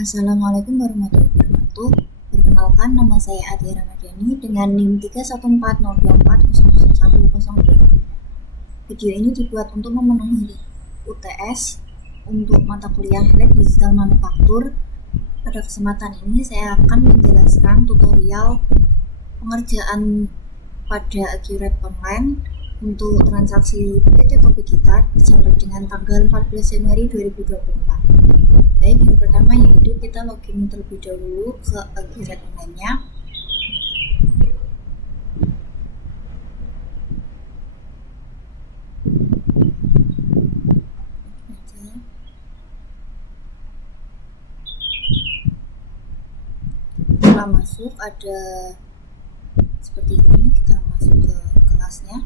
Assalamualaikum warahmatullahi wabarakatuh. Perkenalkan, nama saya Adia Ramadhani dengan NIM 31402400102. Video ini dibuat untuk memenuhi UTS untuk mata kuliah Lab Digital Manufaktur. Pada kesempatan ini saya akan menjelaskan tutorial pengerjaan pada Accurate Online untuk transaksi PT Kopi kita sampai dengan tanggal 14 Januari 2024. Baik, yang pertama yaitu kita login terlebih dahulu ke Accurate Online-nya. Setelah masuk ada seperti ini, kita masuk ke kelasnya.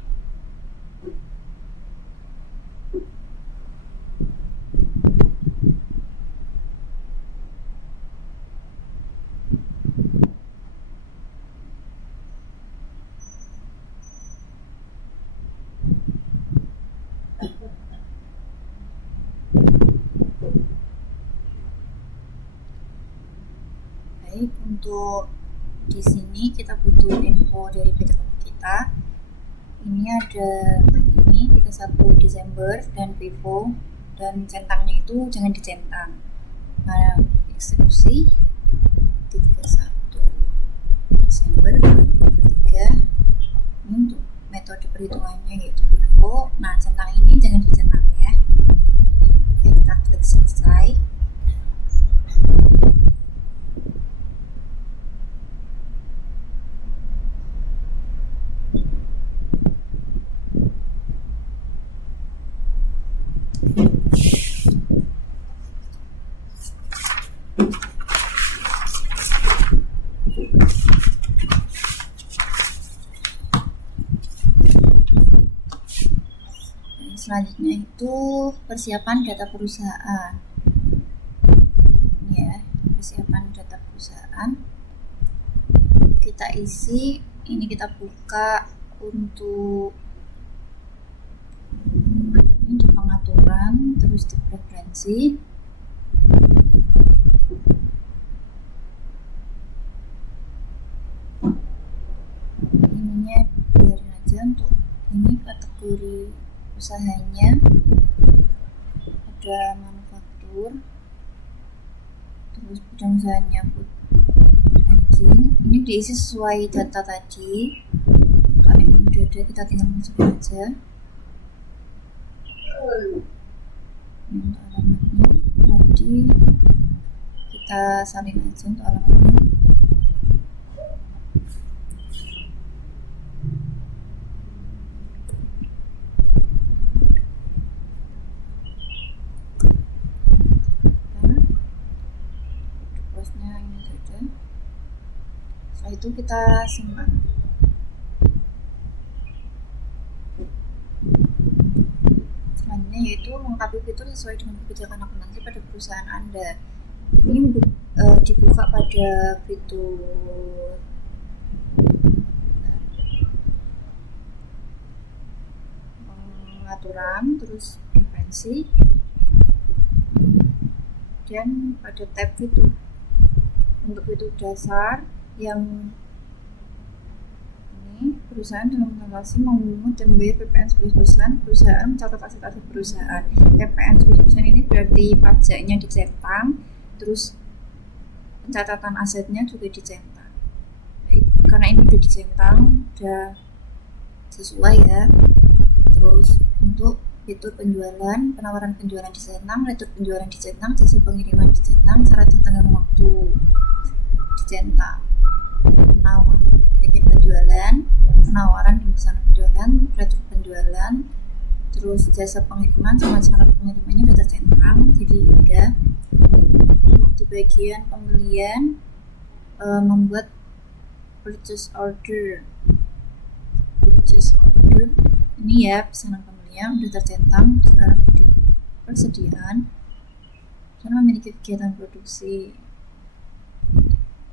Baik, untuk di sini kita butuh info dari PT Kopi kita. Ini ada ini 31 Desember dan Vivo, dan centangnya itu jangan dicentang. Nah, eksekusi 31 Desember 2023. Ini untuk metode perhitungannya yaitu Vivo. Nah, centang ini jangan dicentang ya. Oke, kita klik selesai. Selanjutnya itu persiapan data perusahaan. Ini ya, persiapan data perusahaan. Kita isi, ini kita buka untuk ini di pengaturan, terus di preferensi. Ininya biarin aja untuk ini kategori usahanya, ada manufaktur, terus bidang usahanya food engine. Ini diisi sesuai data tadi. Kalau ini udah ada, kita tinggal masukin aja. Ini untuk alamatnya tadi kita salin aja untuk alamatnya. Setelah itu kita simpan. Selanjutnya yaitu melengkapi fitur sesuai dengan kebijakan akuntansi pada perusahaan Anda. Ini dibuka pada fitur pengaturan, terus preferensi, dan pada tab fitur. Untuk fitur dasar yang ini, perusahaan dalam transaksi memungut dan membayar PPN 11%, perusahaan mencatat aset-aset perusahaan. PPN 11% ini berarti pajaknya dicentang, terus pencatatan asetnya juga dicentang. Baik, karena ini sudah dicentang, sudah sesuai ya. Terus untuk fitur penjualan, penawaran penjualan dicentang, retur penjualan dicentang, jasa pengiriman dicentang, syarat dan tenggang waktu dicentang, bikin penjualan, penawaran dan pesanan penjualan, retur penjualan, terus jasa pengiriman sama syarat pengirimannya sudah tercentang. Jadi udah. Di bagian pembelian, membuat purchase order ini ya, pesanan pembelian udah tercentang. Sekarang di persediaan, karena memiliki kegiatan produksi.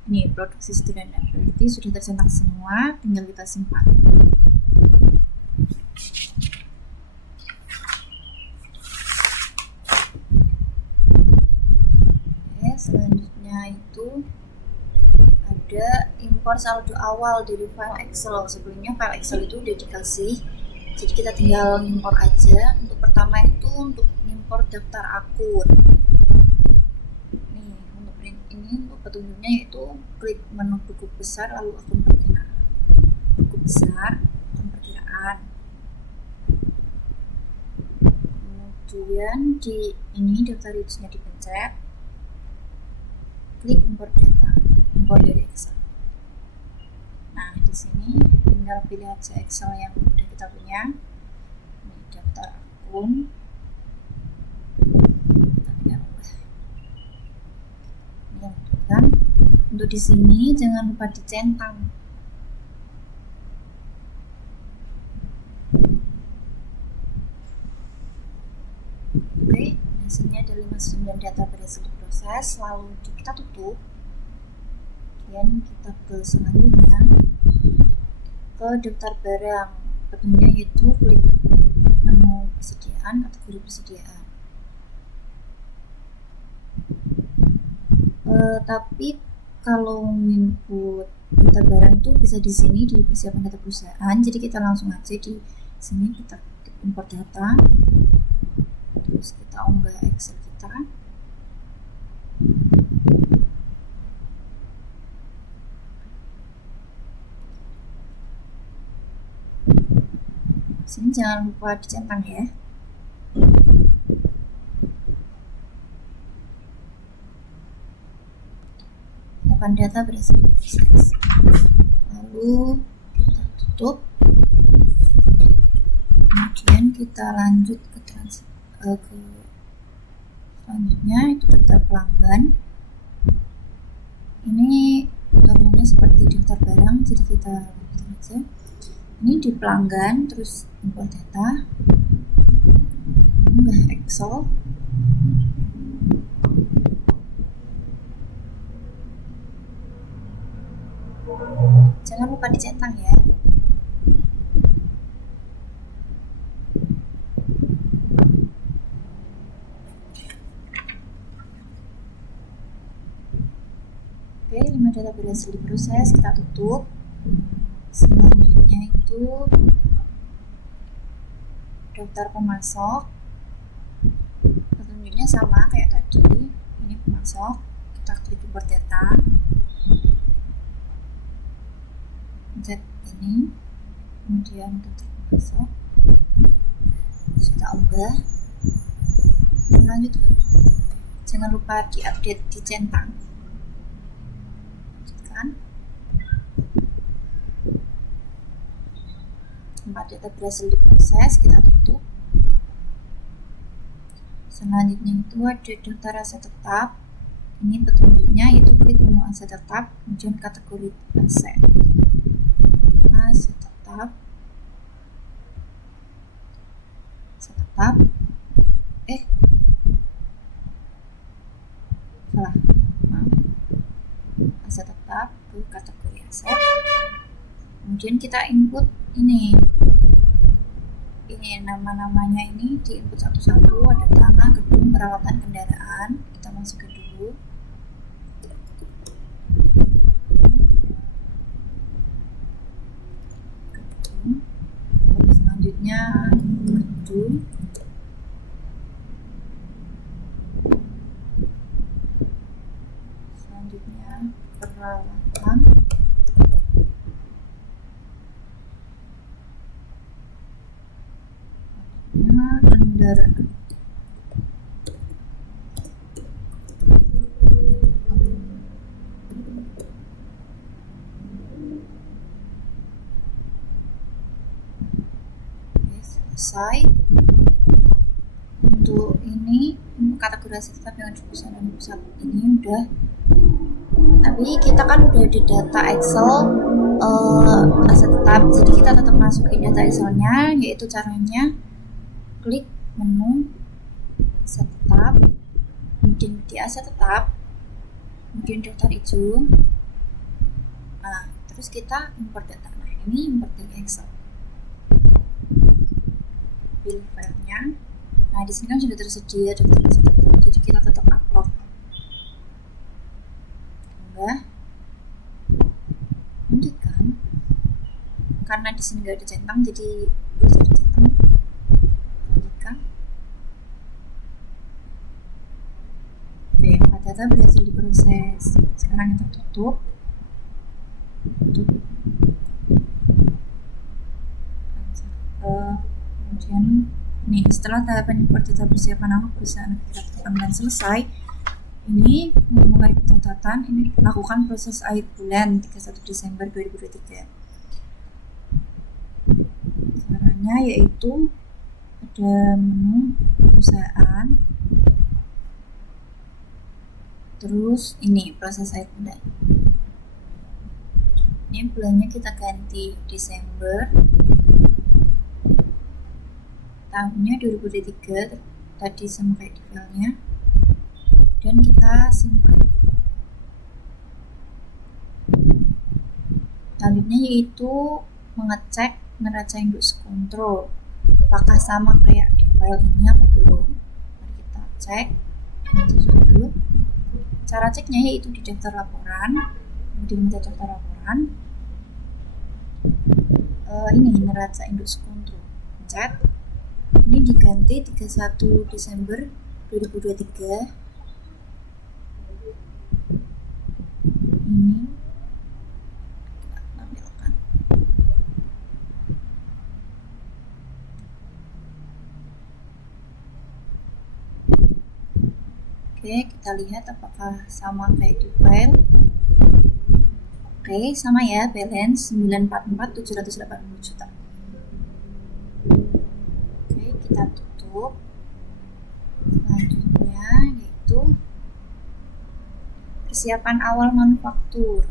Ini produksi sederhana, berarti sudah tercentang semua, tinggal kita simpan. Selanjutnya itu ada impor saldo awal dari file Excel. Sebelumnya file Excel itu udah dikasih, jadi kita tinggal impor aja. Untuk pertama itu untuk impor daftar akun. Nih, untuk ini untuk petunjuknya yaitu klik menu buku besar lalu akun perkiraan. Buku besar, akun perkiraan. Kemudian di ini daftar rincinya dipencet, klik import data, impor dari Excel. Nah, di sini tinggal pilih aja Excel yang udah kita punya. Ini daftar akun. Kita tinggal ubah. Ini yang kan. Untuk di sini jangan lupa dicentang. Oke, hasilnya ada 59 data berhasil diproses, lalu kita tutup. Kemudian kita ke selanjutnya, ke daftar barang. Petunjuknya yaitu klik menu persediaan, kategori persediaan. Tapi kalau input data barang itu bisa di sini di persiapan data perusahaan, jadi kita langsung aja di sini kita import data. Terus kita unggah Excel kita. Sini jangan lupa dicentang ya. Delapan data berhasil diproses. Lalu kita tutup. Kemudian kita lanjut ke selanjutnya itu daftar pelanggan. Ini tutorialnya seperti daftar barang, jadi kita lanjutkan aja. Ini di pelanggan, terus import data, unggah Excel. Jangan lupa dicentang ya. Oke, 5 data berhasil diproses, kita tutup. Selanjutnya itu daftar pemasok. Petunjuknya sama kayak tadi. Ini pemasok, kita klik import data. Pencet ini, kemudian daftar pemasok. Kita unggah. Lanjutkan. Jangan lupa diupdate, dicentang. 4 data berhasil diproses, kita tutup. Selanjutnya itu ada daftar aset tetap. Ini petunjuknya yaitu klik menu aset tetap, kemudian kategori aset. Aset tetap. Aset tetap. Salah. Maaf. Aset tetap ke kategori aset. Kemudian kita input ini nama-namanya ini di input satu-satu. Ada tanah, gedung, peralatan kendaraan. Kita masukkan dulu. Gedung. Lalu selanjutnya gedung. Selanjutnya peralatan. Kendaraan. Oke, selesai. Untuk ini kategori aset tetap yang di perusahaan pusat ini udah. Tapi kita kan udah di data Excel aset tetap, jadi kita tetap masukin data Excelnya, yaitu caranya klik menu aset tetap, kemudian di aset tetap, kemudian daftar hijau. Nah, terus kita import data. Nah, ini import dari Excel. Pilih filenya. Nah, di sini kan sudah tersedia daftar aset tetap, jadi kita tetap upload. karena di sini nggak ada centang jadi bisa dicentang. Lanjutkan. Oke, 4 data berhasil diproses. Sekarang kita tutup. Kemudian nih, setelah tahapan import data persiapan awal perusahaan dan selesai, ini memulai pencatatan. Ini lakukan proses akhir bulan 31 Desember 2023. Caranya yaitu ada menu perusahaan, terus ini proses akhir bulan. Ini bulannya kita ganti Desember, tahunnya 2023 tadi sama kayak di filenya, dan kita simpan. Selanjutnya yaitu mengecek neraca indeks kontrol apakah sama kayak di file ini apa belum. Mari kita cek dulu. Cara ceknya yaitu di daftar laporan, kemudian kita daftar laporan, ini neraca indeks kontrol, pencet. Ini diganti 31 Desember 2023. Ini kita tampilkan. Oke, kita lihat apakah sama kayak di file. Oke, sama ya, balance 944.780 juta. Kita tutup. Selanjutnya yaitu persiapan awal manufaktur.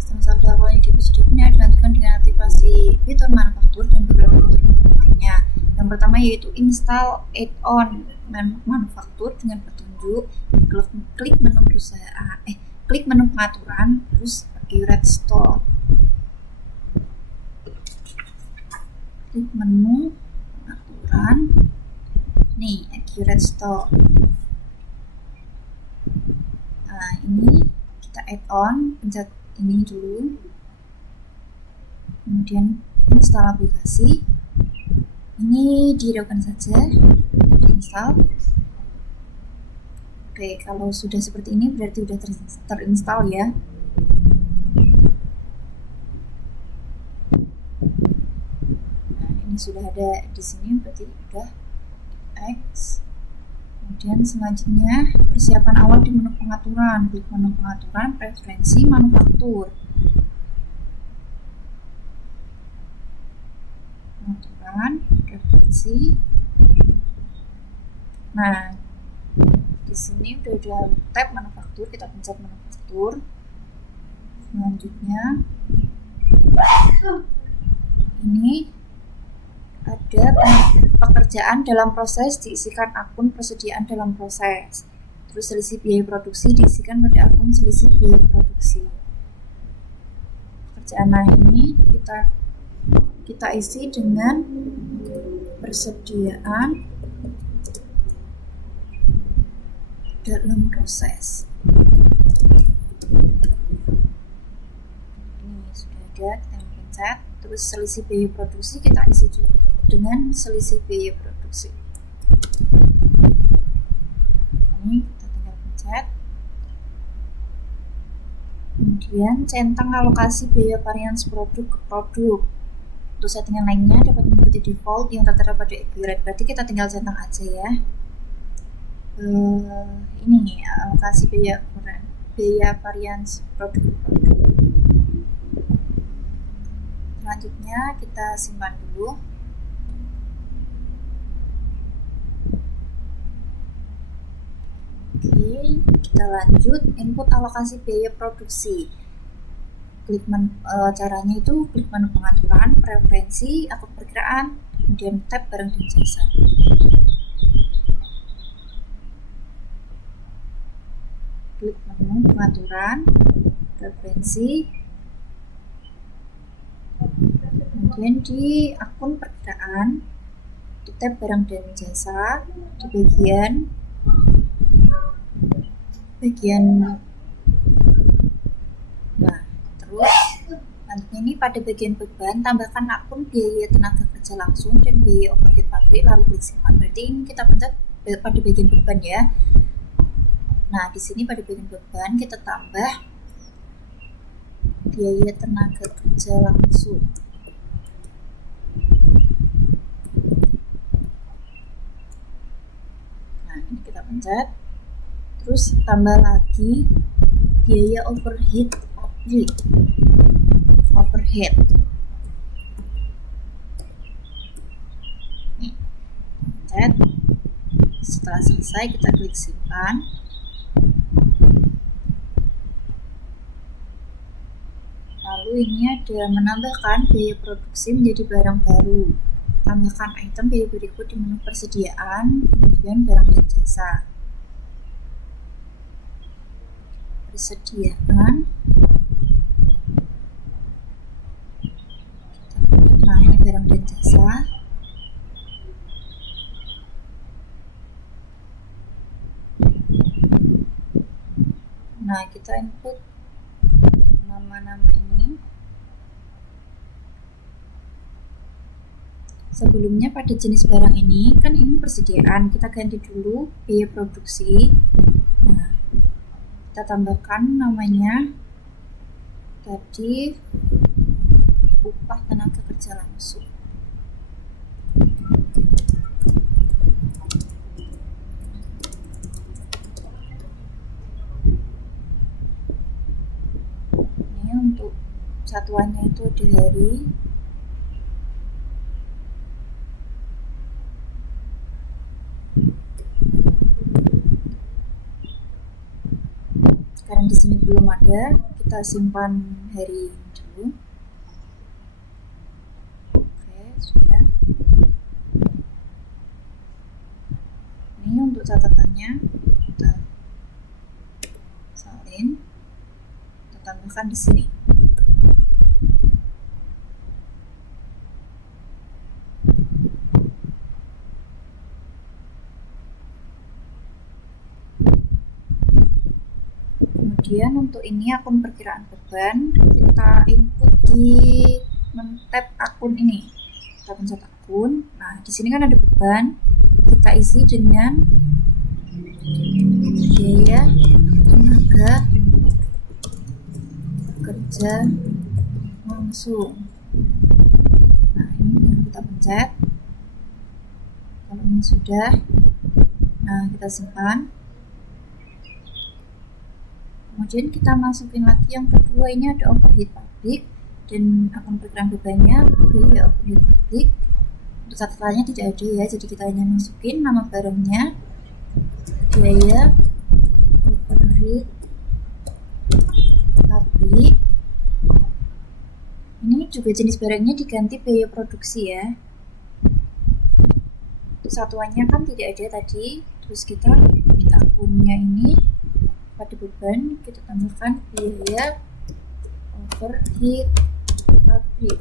Setelah saldo awal yang sudah punya dilanjutkan dengan aktivasi fitur manufaktur dan beberapa fitur lainnya. Yang pertama yaitu install add-on manufaktur dengan petunjuk klik menu perusahaan, klik menu pengaturan, terus accurate store. Klik menu nih accurate store. Nah, ini kita add on, pencet ini dulu, kemudian install aplikasi. Ini dihiraukan saja, diinstal. Oke, kalau sudah seperti ini berarti sudah terinstall ya. Sudah ada di sini berarti udah X. Kemudian selanjutnya persiapan awal di menu pengaturan, klik menu pengaturan, preferensi manufaktur, pengaturan, preferensi. Nah, di sini udah ada tab manufaktur, kita pencet manufaktur. Selanjutnya ini ada pekerjaan dalam proses, diisikan akun persediaan dalam proses. Terus selisih biaya produksi diisikan pada akun selisih biaya produksi. Pekerjaan lain ini kita isi dengan persediaan dalam proses. Ini sudah ada, kita pencet. Terus selisih biaya produksi kita isi juga dengan selisih biaya produksi. Ini kita tinggal pencet. Kemudian centang alokasi biaya varians produk ke produk. Untuk settingan lainnya dapat mengikuti default yang tertera pada accurate. Berarti kita tinggal centang aja ya. Ini alokasi biaya varians produk ke produk. Selanjutnya kita simpan dulu. Oke, kita lanjut input alokasi biaya produksi. Klik caranya itu klik menu pengaturan, preferensi, akun perkiraan, kemudian tab barang dan jasa. Klik menu pengaturan, preferensi, kemudian di akun perkiraan, di tab barang dan jasa, di bagian nah terus selanjutnya ini pada bagian beban tambahkan akun biaya tenaga kerja langsung dan biaya overhead pabrik lalu klik simpan. Berarti ini kita pencet pada bagian beban ya. Nah, di sini pada bagian beban kita tambah biaya tenaga kerja langsung. Nah, ini kita pencet. Terus tambah lagi biaya overhead pabrik. Overhead. Nih, pencet. Setelah selesai kita klik simpan. Lalu ini ada menambahkan biaya produksi menjadi barang baru. Tambahkan item biaya berikut di menu persediaan, kemudian barang dan jasa. Persediaan. Nah, ini barang dan jasa. Nah, kita input nama-nama ini. Sebelumnya pada jenis barang ini, kan ini persediaan, kita ganti dulu biaya produksi. Nah, kita tambahkan namanya tadi upah tenaga kerja langsung. Ini untuk satuannya itu ada hari. Karena di sini belum ada, kita simpan hari dulu. Oke, sudah. Ini untuk catatannya kita salin, kita tambahkan di sini. Kemudian untuk ini akun perkiraan beban, kita input di tab akun ini. Kita pencet akun. Nah, di sini kan ada beban. Kita isi dengan biaya tenaga kerja langsung. Nah, ini kita pencet. Kalau ini sudah, nah kita simpan. Kemudian kita masukin lagi yang kedua, ini ada overhead pabrik dan akun perkiraan bebannya biaya overhead pabrik. Untuk catatannya tidak ada ya, jadi kita hanya masukin nama barangnya biaya overhead pabrik. Ini juga jenis barangnya diganti biaya produksi ya. Untuk satuannya kan tidak ada tadi, terus kita di akunnya ini pada beban kita tambahkan biaya overhead pabrik.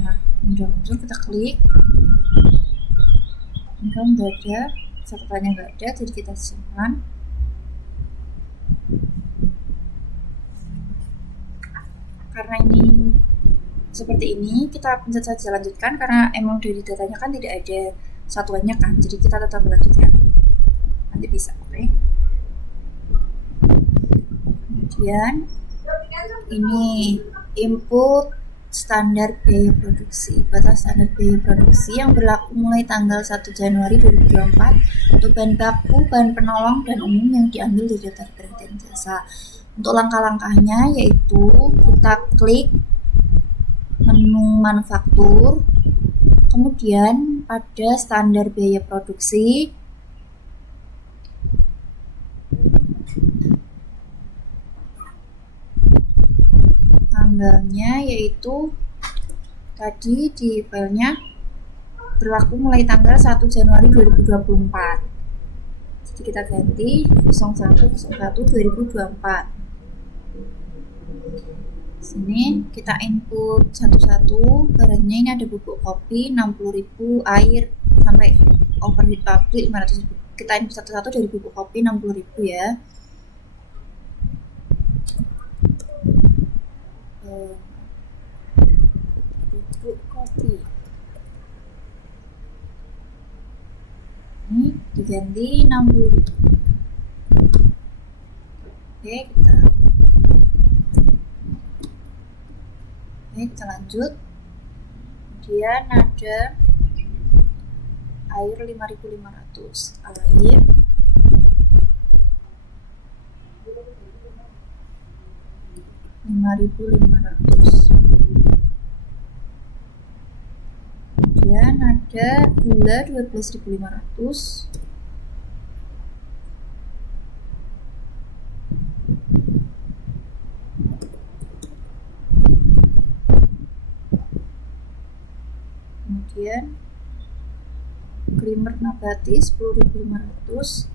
Nah, muncul kita klik. Ini kan nggak ada, catatannya nggak ada, jadi kita simpan. Karena ini seperti ini, kita pencet saja lanjutkan karena emang dari datanya kan tidak ada satuannya kan, jadi kita tetap melanjutkan. Nanti bisa, oke? Kemudian ini input standar biaya produksi, batas standar biaya produksi yang berlaku mulai tanggal 1 Januari 2024 untuk bahan baku, bahan penolong dan umum yang diambil dari daftar barang dan jasa. Untuk langkah-langkahnya yaitu kita klik menu manufaktur, kemudian pada standar biaya produksi tanggalnya yaitu tadi di filenya berlaku mulai tanggal 1 Januari 2024. Jadi kita ganti 01/01/2024. Sini kita input satu-satu, barangnya ini ada bubuk kopi 60.000, air sampai overhead pabrik 500.000. Kita input satu-satu dari bubuk kopi 60.000 ya. bubuk kopi. Ini diganti 60. Oke, kita lanjut. Kemudian ada air 5.500. Air 5.500. Kemudian ada gula 12.500. Kemudian creamer nabati 10.500.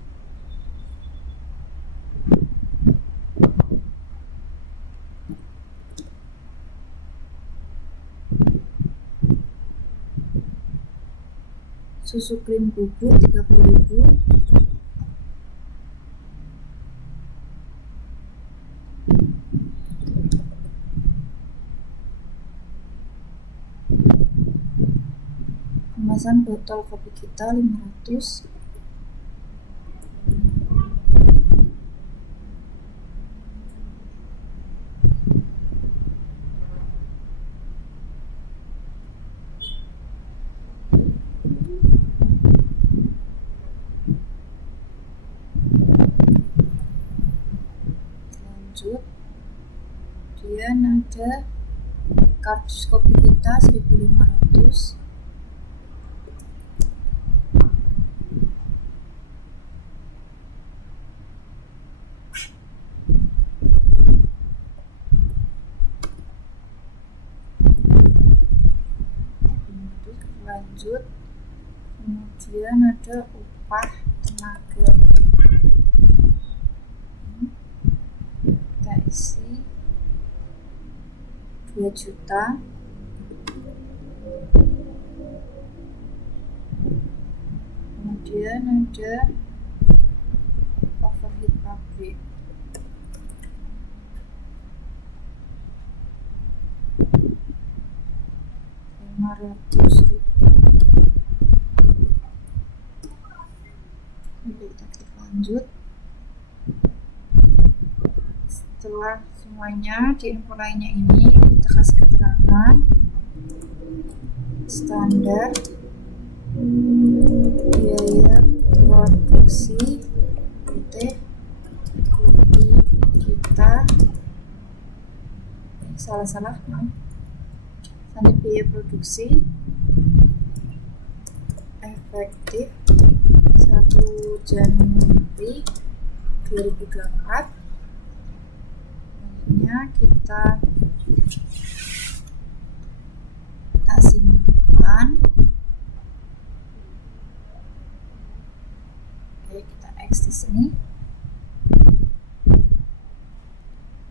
Susu krim bubuk 30.000. Kemasan botol kopi kita 500. Lanjut. Kemudian ada kardus kopi kita 1.500. Lanjut. Kemudian ada upah tenaga. Kita isi 2 juta. Kemudian ada overhead pabrik. Rp500.000. Kita klik lanjut. Setelah semuanya di info lainnya ini, kita kasih keterangan standar biaya produksi PT kopi kita. Salah maaf. Standar biaya produksi efektif 1 Januari 2024. Kita simpan. Oke, kita X di sini.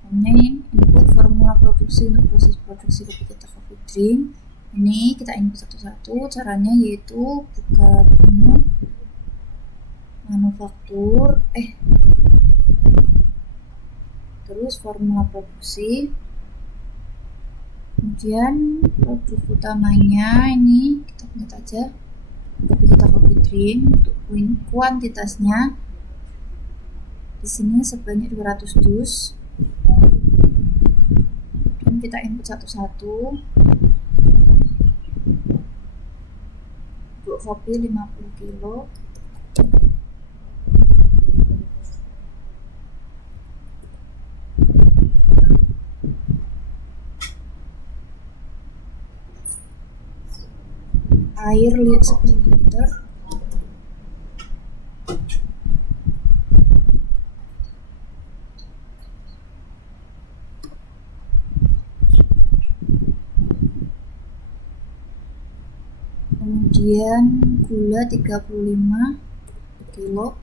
Ini input formula produksi untuk proses produksi kopi kita coffee drink. Ini kita input satu-satu. Caranya yaitu buka menu manufaktur, terus formula produksi, kemudian produk utamanya ini kita lihat aja kopi kita coffee drink. Untuk kuantitasnya di sini sebanyak 200 dus, dan kita input satu-satu. Untuk kopi 50 kilo. Air 10 liter. Kemudian gula 35 kilo.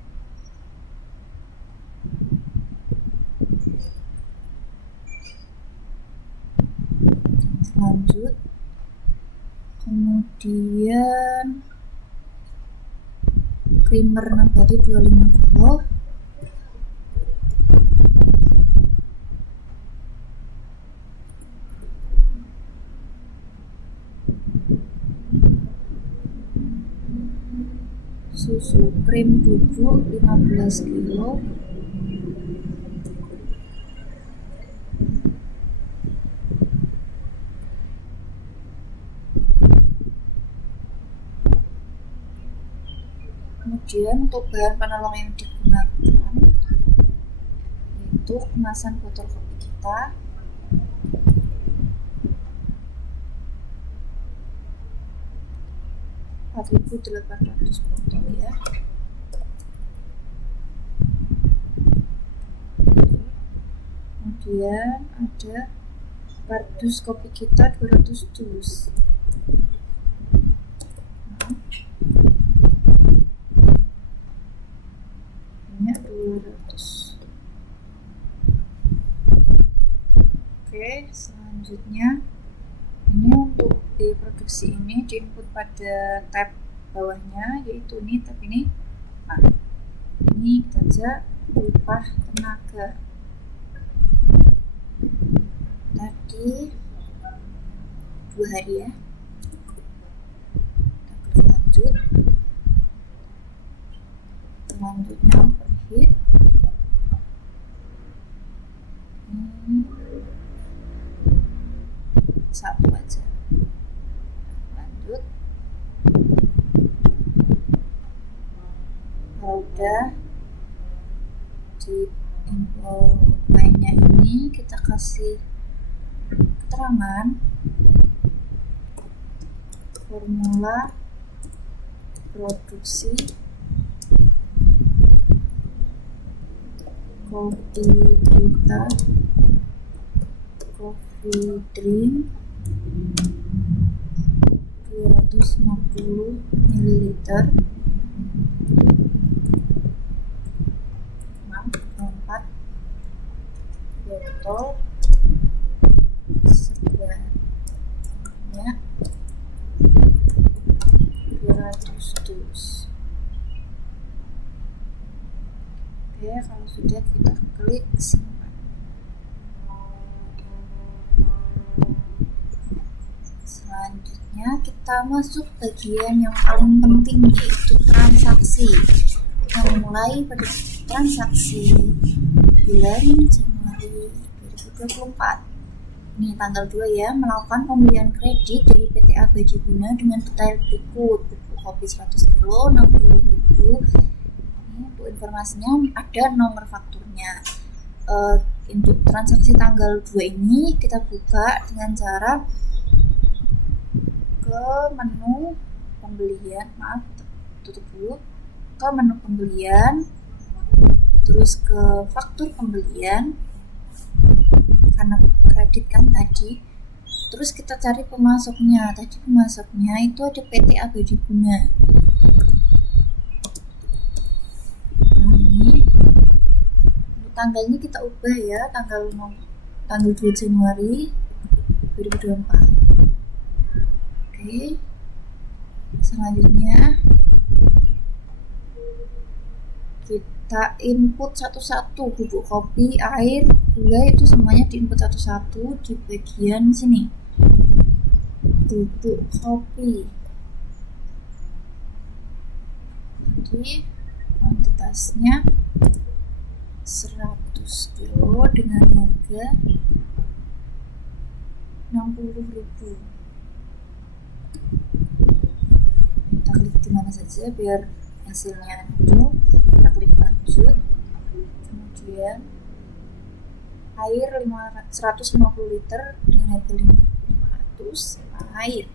Lanjut. Kemudian creamer nabati 25 kilo. susu krim bubuk 15 kilo, kemudian untuk bahan penolong yang digunakan yaitu kemasan botol kopi kita, (4.800) botol ya. Kemudian ada kardus kopi kita 200 dus. Minyak 200. Oke, selanjutnya ini untuk di produksi ini diinput pada tab bawahnya, yaitu ini tab ini. Nah, ini kita aja upah tenaga. Tadi 2 hari ya. Kita klik lanjut. Selanjutnya overheat. Satu aja. Lanjut. Kalau udah di info lainnya ini kita kasih keterangan formula produksi kopi kita, coffee drink 250 ml, 4 botol sebanyak 200 dus. Oke, kalau sudah kita klik simpan. Selanjutnya kita masuk bagian yang paling penting, yaitu transaksi. Kita mulai pada transaksi bulan Januari 2024. Ini tanggal 2 ya, melakukan pembelian kredit dari PT Abadi Guna dengan detail berikut: bubuk kopi 100 kilo 60.000. Ini untuk informasinya ada nomor fakturnya. Untuk transaksi tanggal 2 ini kita buka dengan cara ke menu pembelian, tutup dulu, ke menu pembelian, terus ke faktur pembelian karena kredit kan tadi, terus kita cari pemasoknya. Tadi pemasoknya itu ada PT Abadi Guna. Nah, ini untuk tanggalnya kita ubah ya, tanggal 2 Januari 2024. Oke, selanjutnya kita input satu-satu, bubuk kopi, air, gula, itu semuanya diinput satu-satu di bagian sini. Bubuk kopi, jadi kuantitasnya 100 kilo dengan harga 60.000. Kita klik di mana saja biar hasilnya muncul. Kita klik lanjut. Kemudian air 150 liter dengan harga 5.500. Air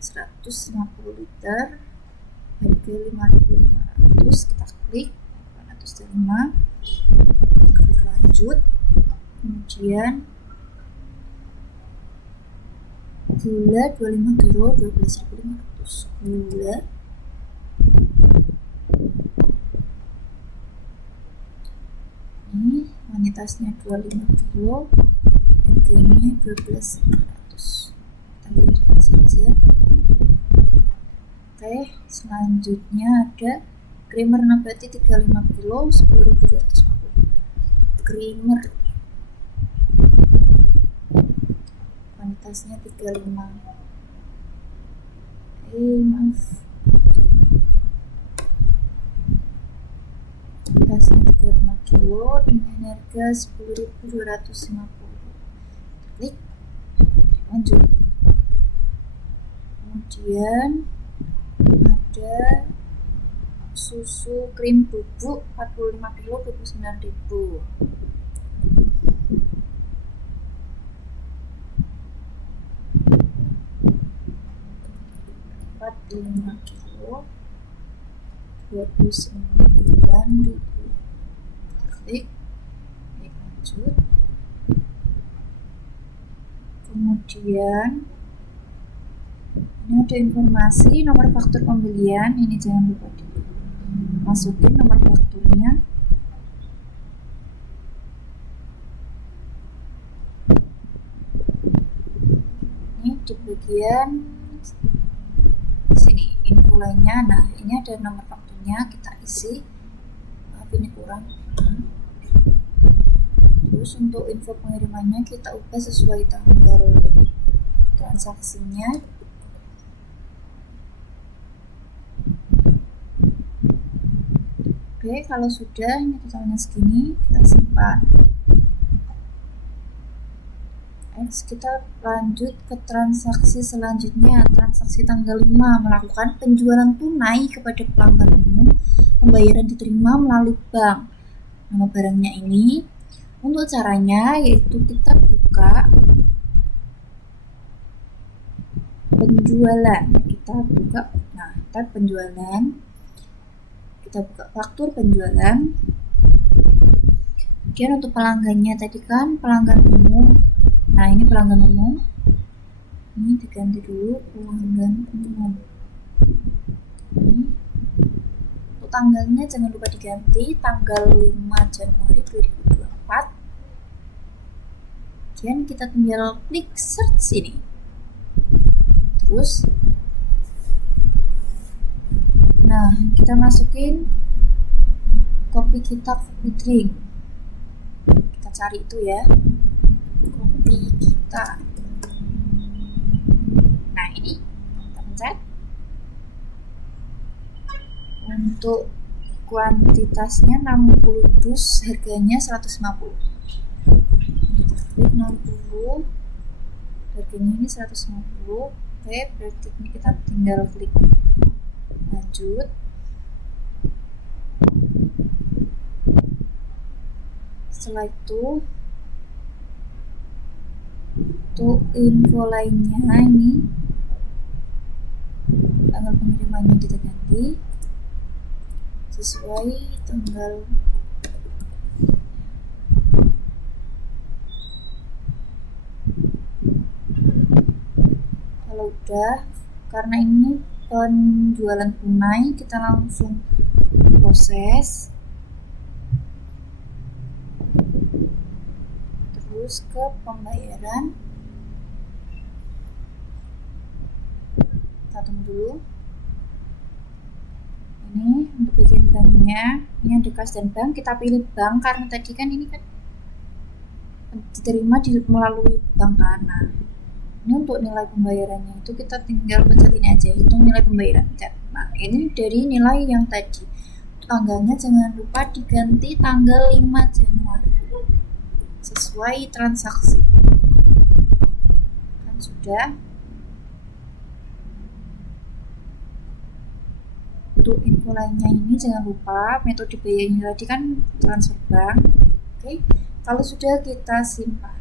150 liter harga 5.500. Kita klik 805. Kita klik lanjut. Kemudian gula 25 kilo 12.500. Gula ini kuantitasnya 25 kilo, harganya 12.500. Kita berikan saja. Oke, selanjutnya ada creamer nabati 35 kilo 10.250. Creamer kuantitasnya 35 Maaf, gasnya 35 kilo dengan harga 10.250. Klik, lanjut. Kemudian ada susu krim bubuk 45 kilo 29.000. Kilo 29.000. Klik lanjut. Kemudian ini ada informasi nomor faktur pembelian, ini jangan lupa dimasukin nomor fakturnya. Ini di bagian sini info lainnya. Nah, ini ada nomor fakturnya, kita isi. Maaf ini kurang. Terus untuk info pengirimannya kita ubah sesuai tanggal transaksinya. Oke, kalau sudah ini totalnya segini, kita simpan. Next, kita lanjut ke transaksi selanjutnya. Transaksi tanggal 5, melakukan penjualan tunai kepada pelanggan umum. Pembayaran diterima melalui bank. Nama barangnya ini. Untuk caranya yaitu kita buka penjualan. Kita buka tab penjualan. Kita buka faktur penjualan. Kemudian untuk pelanggannya tadi kan pelanggan umum. Nah, ini pelanggan umum. Ini diganti dulu pelanggan umum. Ini. Untuk tanggalnya jangan lupa diganti tanggal 5 Januari 2024. Kemudian kita tinggal klik search sini. Terus nah, kita masukin kopi kita, kopi drink. Kita cari itu ya. Kopi kita. Nah, ini kita pencet. Untuk kuantitasnya 60 dus, harganya 150. Kita klik 60, harganya ini 150. Oke, berarti ini kita tinggal klik lanjut. Setelah itu untuk info lainnya ini tanggal pengirimannya kita ganti sesuai tanggal kalau udah, karena ini penjualan tunai, kita langsung proses terus ke pembayaran. Kita tunggu dulu. Ini untuk bagian banknya, ini ada kas dan bank. Kita pilih bank karena tadi kan ini kan diterima melalui bank Kana. Ini untuk nilai pembayarannya itu kita tinggal pencet ini aja, hitung nilai pembayaran. Nah, ini dari nilai yang tadi. Tanggalnya jangan lupa diganti tanggal 5 Januari sesuai transaksi. Kan sudah. Untuk info lainnya ini jangan lupa metode bayarnya tadi kan transfer bank. Oke, kalau sudah kita simpan.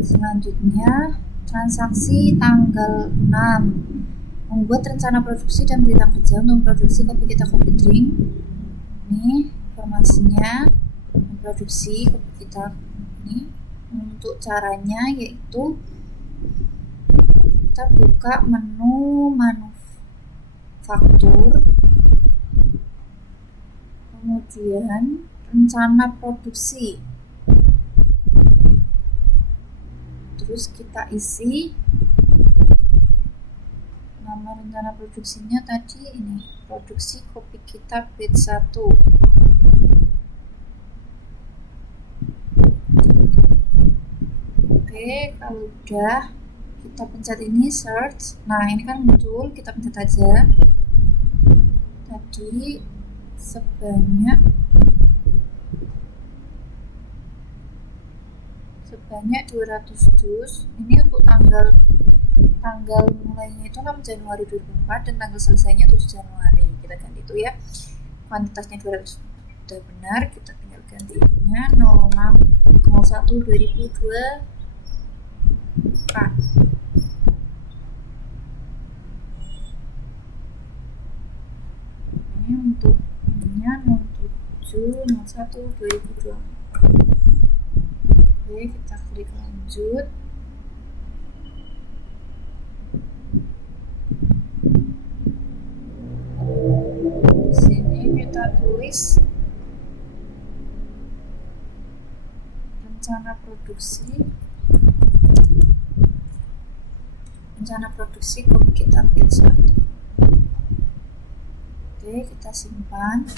Selanjutnya transaksi tanggal 6, membuat rencana produksi dan berita kerja untuk memproduksi kopi kita, kopi drink. Ini informasinya, memproduksi kopi kita ini. Untuk caranya yaitu kita buka menu manufaktur, kemudian rencana produksi, terus kita isi nama rencana produksinya tadi ini, produksi kopi kita batch 1. Oke, kalau udah kita pencet ini search. Nah, ini kan muncul, kita pencet aja. Tadi sebanyak 200 dus. Ini untuk tanggal mulainya itu 6 Januari 2004 dan tanggal selesainya 7 Januari. Kita ganti itu ya. Kuantitasnya 200 sudah benar, kita tinggal gantinya 06/01/2024. Ini untuk ininya 07/01/2024. Oke, kita klik lanjut. Di sini kita tulis rencana produksi kopi kitab bit 1. Oke, kita simpan.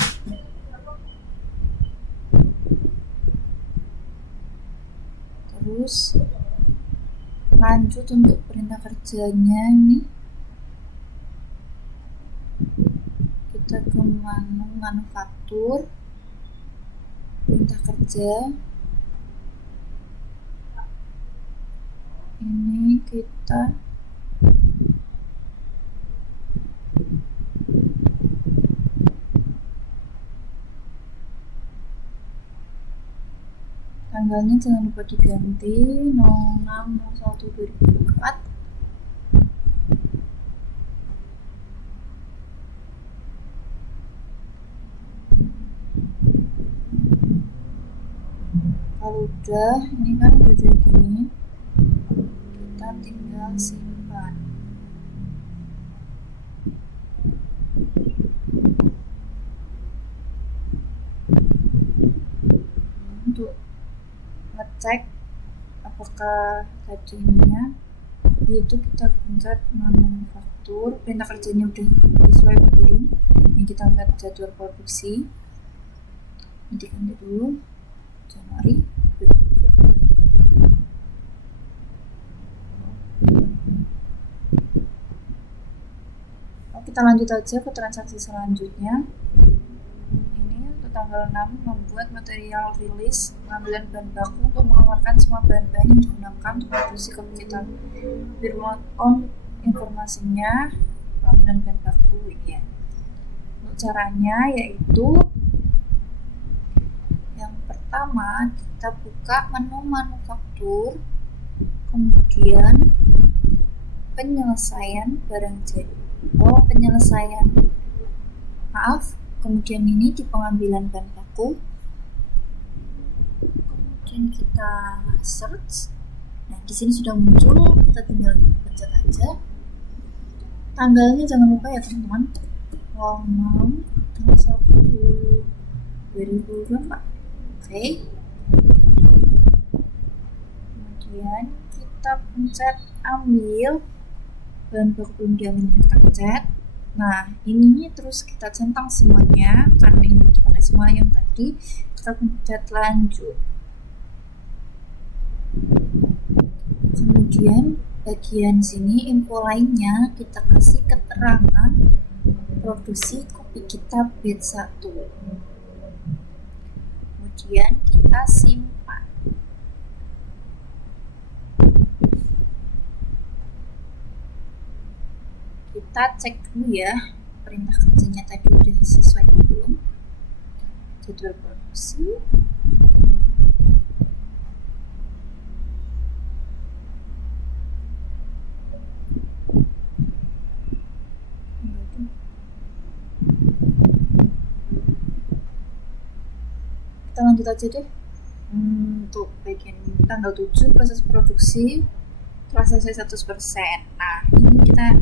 Terus lanjut untuk perintah kerjanya ini kita ke manufaktur, perintah kerja. Ini kita tanggalnya jangan lupa diganti 06/01/2024. Kalau udah, ini kan udah kayak gini, kita tinggal simpan. Untuk ngecek apakah tadinya itu kita pencet manufaktur, perintah kerjanya udah sesuai belum. Ini kita lihat jadwal produksi. Nanti ganti dulu Januari 2024. Kita lanjut aja ke transaksi selanjutnya. Tanggal 6 membuat material rilis pengambilan bahan baku untuk mengeluarkan semua bahan-bahan yang digunakan untuk produksi kopi kitab. Firman on informasinya pengambilan bahan baku ini ya. Untuk caranya yaitu yang pertama kita buka menu manufaktur, kemudian penyelesaian barang jadi. Kemudian ini di pengambilan bahan baku, kemudian kita search. Nah, di sini sudah muncul, kita tinggal pencet aja. Tanggalnya jangan lupa ya teman-teman, 06/01/2024. Oke. Kemudian kita pencet ambil bahan baku belum diambil, kita pencet. Nah, ininya terus kita centang semuanya karena ini dipakai semua yang tadi. Kita pencet lanjut. Kemudian bagian sini info lainnya kita kasih keterangan produksi kopi kitab bit 1. Kemudian kita simpan. Kita cek dulu ya perintah kerjanya tadi udah sesuai belum, jadwal produksi. Kita lanjut aja deh. Untuk bagian tanggal 7 proses produksi telah selesai 100%. Nah, ini kita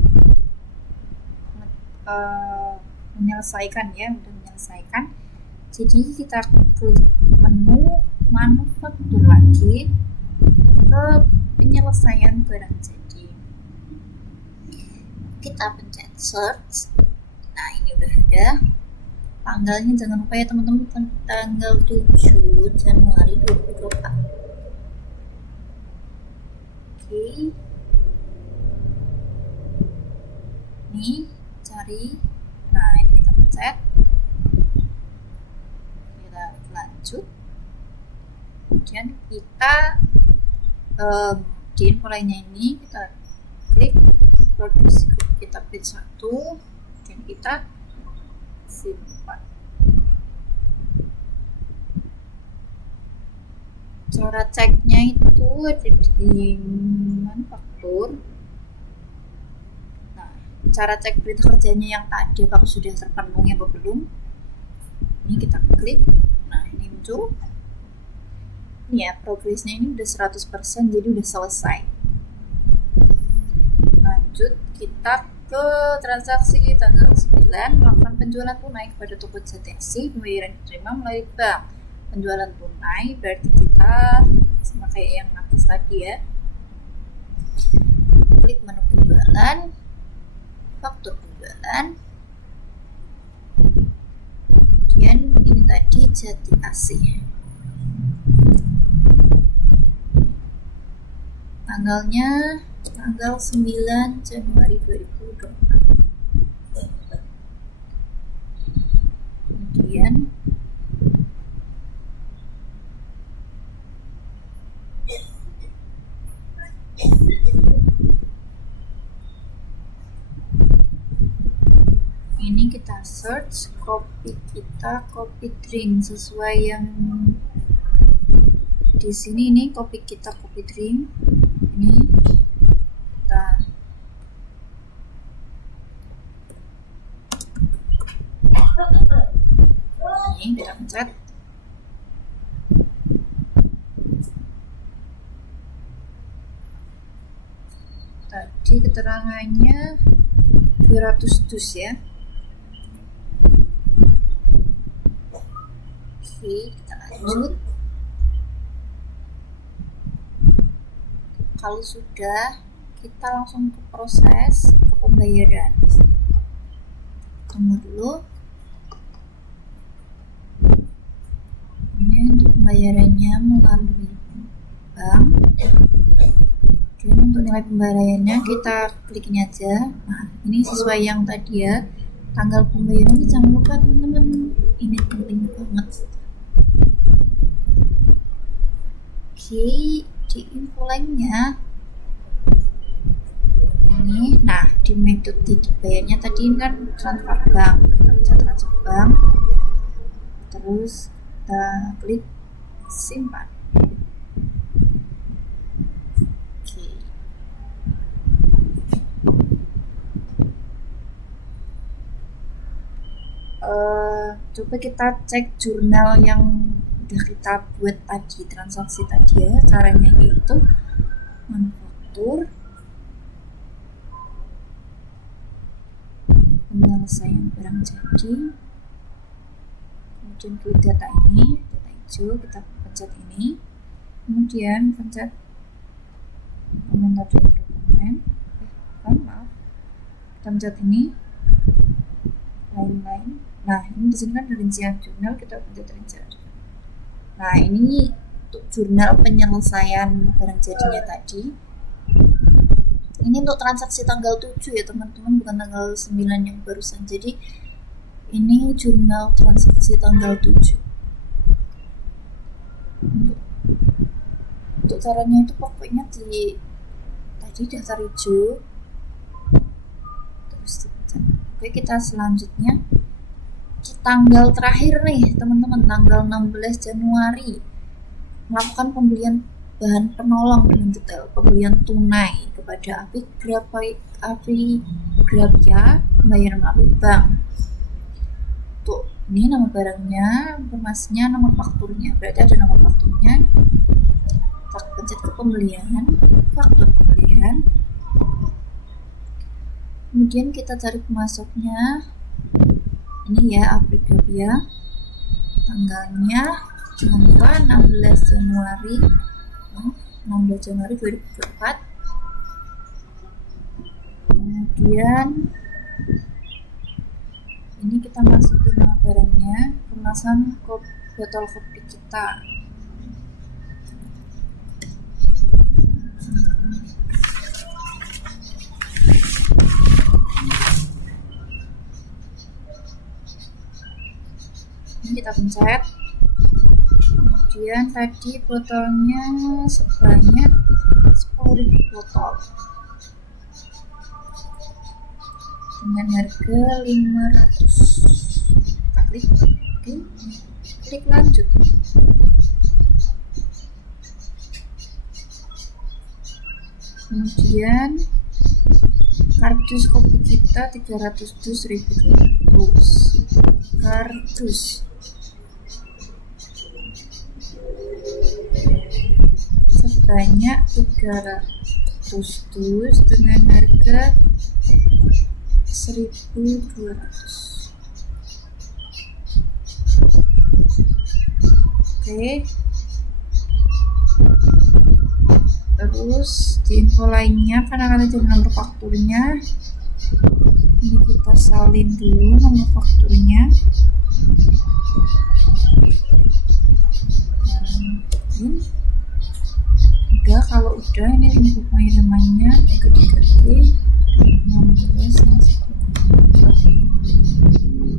menyelesaikan. Jadi kita klik menu manufaktur lagi ke penyelesaian barang jadi. Kita pencet search. Nah, ini udah ada. Tanggalnya jangan lupa ya teman-teman, tanggal 7 Januari 2024. Oke, ini cari, nah ini kita pencet, kita lanjut, kemudian kita di info lainnya ini kita klik produksi kita pilih 1 dan kita simpan. Cara ceknya itu ada di manufaktur. Nah, cara cek berita kerjanya yang tadi apakah sudah terpenuhi atau belum, ini kita klik, nah ini muncul, ini ya progresnya ini udah 100%, jadi udah selesai. Lanjut kita ke transaksi tanggal 9, melakukan penjualan tunai kepada toko Jati Asih, pembayaran diterima melalui bank. Penjualan tunai berarti kita sama kayak yang atas tadi ya, klik menu penjualan, faktur penjualan, kemudian ini tadi Jati Asih, tanggalnya tanggal 9 Januari 2024. Kemudian ini kita search kopi kita, kopi drink sesuai yang di sini. Ini kopi kita, kopi drink. Ini kita pencet. Tadi keterangannya 200 dus ya. Oke, kita lanjut. Kalau sudah, kita langsung ke proses ke pembayaran. Tunggu dulu. Ini untuk pembayarannya melalui bank. Dan untuk nilai pembayarannya kita klik ini aja. Nah, ini sesuai yang tadi ya. Tanggal pembayarannya jangan lupa teman-teman. Ini penting banget. Oke, di info lainnya ini, nah di metode dibayarnya tadi ini kan transfer bank, kita bisa transfer bank, terus kita klik simpan. Oke. Coba kita cek jurnal yang udah kita buat tadi, transaksi tadi ya. Caranya itu manufaktur, penyelesaian barang jadi, kemudian klik data ini, data hijau, kita pencet ini, kemudian pencet komentar dan dokumen, maaf, kita pencet ini, lain-lain. Nah, ini di sini kan rincian jurnal, kita pencet rincian. Nah, ini untuk jurnal penyelesaian barang jadinya tadi. Ini untuk transaksi tanggal 7 ya teman-teman, bukan tanggal 9 yang barusan. Jadi ini jurnal transaksi tanggal 7. Untuk caranya itu pokoknya di tadi daftar hijau, terus dipencet. Oke, kita selanjutnya tanggal terakhir nih teman-teman, tanggal 16 Januari melakukan pembelian bahan penolong dengan detail, pembelian tunai kepada Api Grabya, pembayaran melalui bank. Tuh, ini nama barangnya, informasinya, nomor fakturnya, berarti ada nomor fakturnya. Kita pencet ke pembelian, faktur pembelian, kemudian kita cari pemasoknya. Ini ya, Api Grabya, tanggalnya jangan lupa 16 Januari 2024. Kemudian ini kita masukin nama barangnya, kemasan botol kopi kita. kita pencet. Kemudian tadi botolnya sebanyak 10.000 botol dengan harga 500. Kita klik, oke, klik lanjut. Kemudian kardus kopi kita 300 dus 1.200 kardus sebanyak 300 dus dengan harga 1.200. Oke, terus di info lainnya karena ada jadi nomor fakturnya, ini kita salin dulu nomor fakturnya. Udah, kalau udah ini info pengirimannya 33T 16.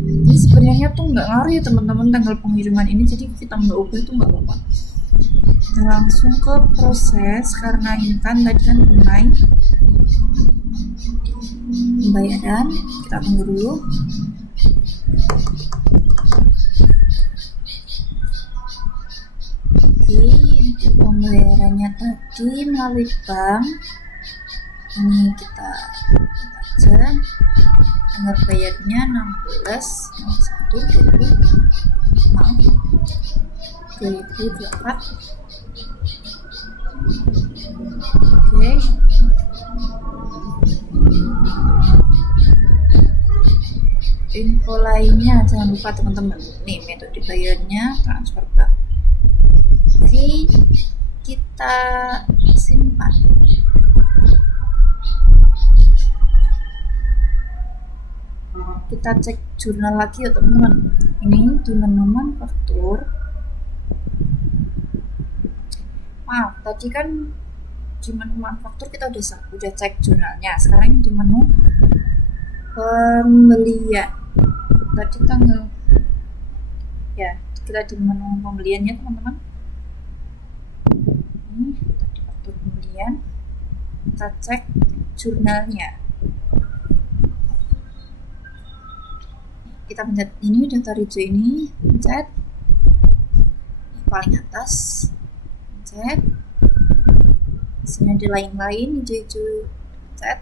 Ini sebenarnya tuh nggak ngaruh ya teman-teman tanggal pengiriman ini, jadi kita nggak ubah itu nggak apa-apa. Kita langsung ke proses karena ini kan tadi kan tunai pembayaran. Kita tunggu dulu. Oke, untuk pembayarannya tadi melalui bank ini kita aja tanggal bayarnya 2024. Oke, info lainnya jangan lupa teman-teman, nih metode bayarnya transfer bank. Oke, kita simpan. Kita cek jurnal lagi ya teman-teman. Ini di menu manufaktur. Maaf, tadi kan di menu manufaktur kita udah cek jurnalnya. Sekarang di menu pembelian. Tadi tanggal ya, kita di menu pembeliannya teman-teman. Ini tadi faktur pembelian. Kita cek jurnalnya. Kita pencet ini daftar hijau ini, pencet paling atas, pencet. Sini ada lain-lain hijau-hijau, pencet.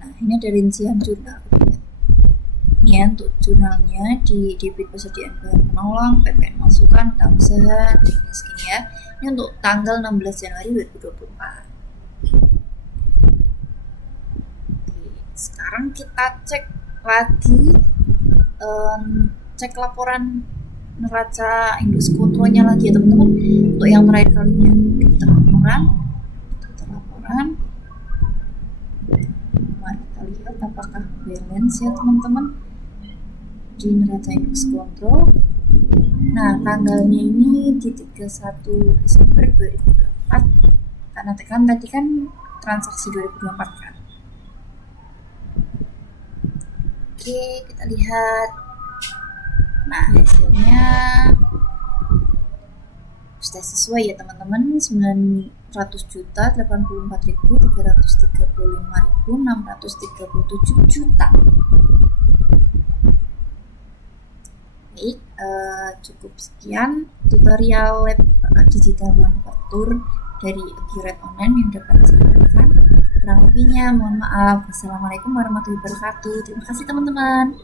Nah, ini ada rincian jurnal. Ini ya, untuk jurnalnya di debit persediaan bahan penolong, PPN masukan, utang usaha, segini ya. Ini untuk tanggal 16 Januari 2024. Oke, sekarang kita cek lagi. Cek laporan neraca induk sekutunya lagi ya teman-teman, untuk yang terakhir kalinya. Kita laporan, mari kita lihat apakah balance ya teman-teman di neraca induk sekutu. Nah, tanggalnya ini di 31 Desember 2024 karena tadi kan transaksi 2024 kan. Oke, kita lihat. Nah, hasilnya sudah sesuai ya teman-teman, 984.335.637 juta. Baik, cukup sekian tutorial lab digital manufaktur dari Accurate Online yang dapat saya berikan. Kurang lebihnya mohon maaf. Wassalamualaikum warahmatullahi wabarakatuh. Terima kasih teman-teman.